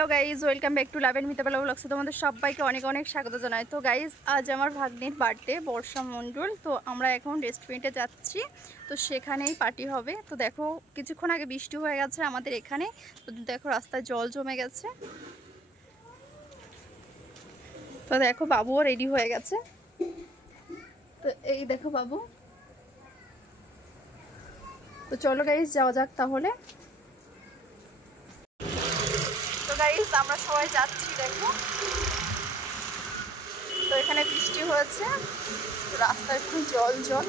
Hello guys welcome back to लावेन मिताबेला vlogs. তোমাদের সবাইকে অনেক অনেক স্বাগত জানাই। তো গাইজ আজ আমার ভাগ্নির বার্থডে বর্ষা মণ্ডল। তো আমরা এখন রেস্টুরেন্টে যাচ্ছি, তো সেখানেই পার্টি হবে। তো দেখো কিছুক্ষণ আগে বৃষ্টি হয়ে গেছে আমাদের এখানে, তো দেখো রাস্তায় জল জমে গেছে। তো দেখো বাবুও রেডি হয়ে গেছে। তো এই দেখো বাবু। তো চলো গাইজ যাওয়া যাক তাহলে। তো গাইজ আমরা সবাই যাচ্ছি দেখো। তো এখানে বৃষ্টি হয়েছে, রাস্তায় খুব জল জল।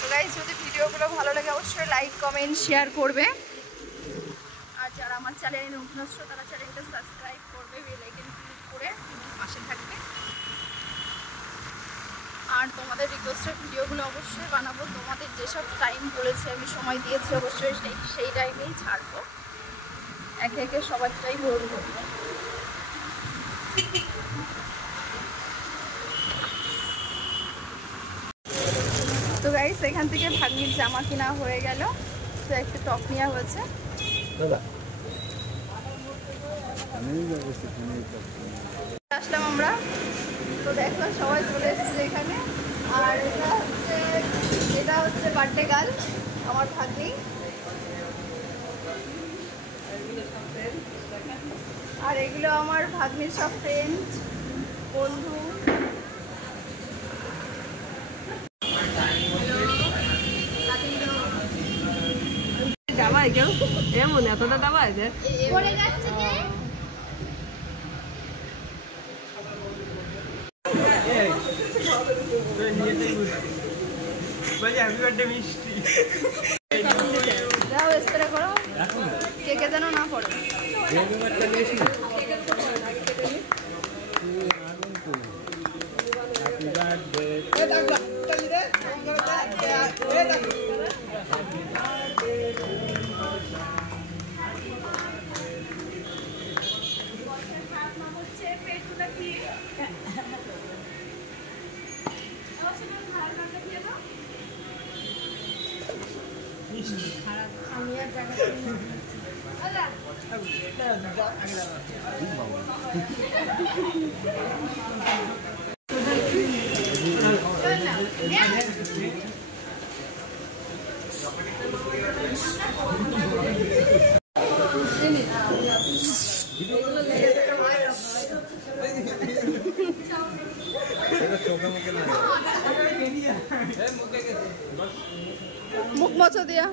তো গাইজ যদি ভিডিওগুলো ভালো লাগে অবশ্যই লাইক কমেন্ট শেয়ার করবে, আর যারা আমার চ্যানেলে নতুন আসছো তারা চ্যানেলটা সাবস্ক্রাইব করবে, বেল আইকন ক্লিক করে পাশে থাকবে। আর তোমাদের রিকোয়েস্টের ভিডিওগুলো অবশ্যই বানাবো। তোমাদের যেসব টাইম বলেছে আমি সময় দিয়েছি অবশ্যই সেই টাইমেই ছাড়বো, একে একে সবারটাই পূরণ করবো। তো গাইস এখান থেকে ভাগ্নির জামা কেনা হয়ে গেল। তো একটা টপ নেওয়া হয়েছে। আসলাম আমরা, তো দেখো সবাই চলে এসেছে এখানে। আর এটা হচ্ছে বার্থডে গার্ল আমার ভাগ্নি, আর এগুলো আমার ভাগ্নির সব ফ্রেন্ড বন্ধু। দাবাই কেউ এমন এতটা দাবাই যে পড়ে যাচ্ছে কে? যাও স্প্রে করো, কেকে যেন না পড়ে। মুখ মোছা দিয়া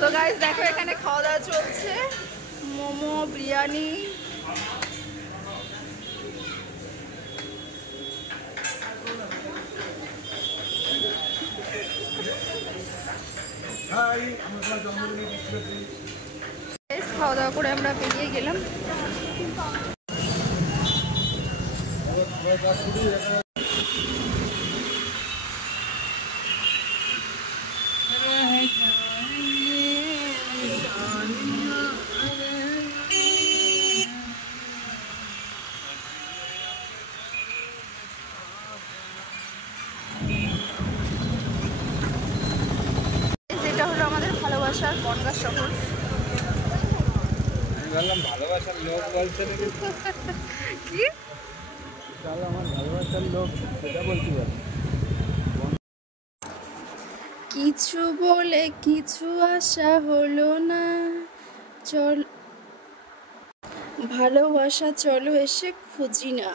তো গাইস দেখো এখানে খাওয়া দাওয়া চলছে, মোমো বিরিয়ানি। খাওয়া দাওয়া করে আমরা বেরিয়ে গেলাম। এটা হলো আমাদের ভালোবাসার বনগাঁ শহর। ভালোবাসার লোক বলছে নাকি কি আমার ভালোবাসার লোক সেটা বলতে পারে। কিছু বলে কিছু আশা হলো না, চল ভালোবাসা চলো এসে খুঁজি না।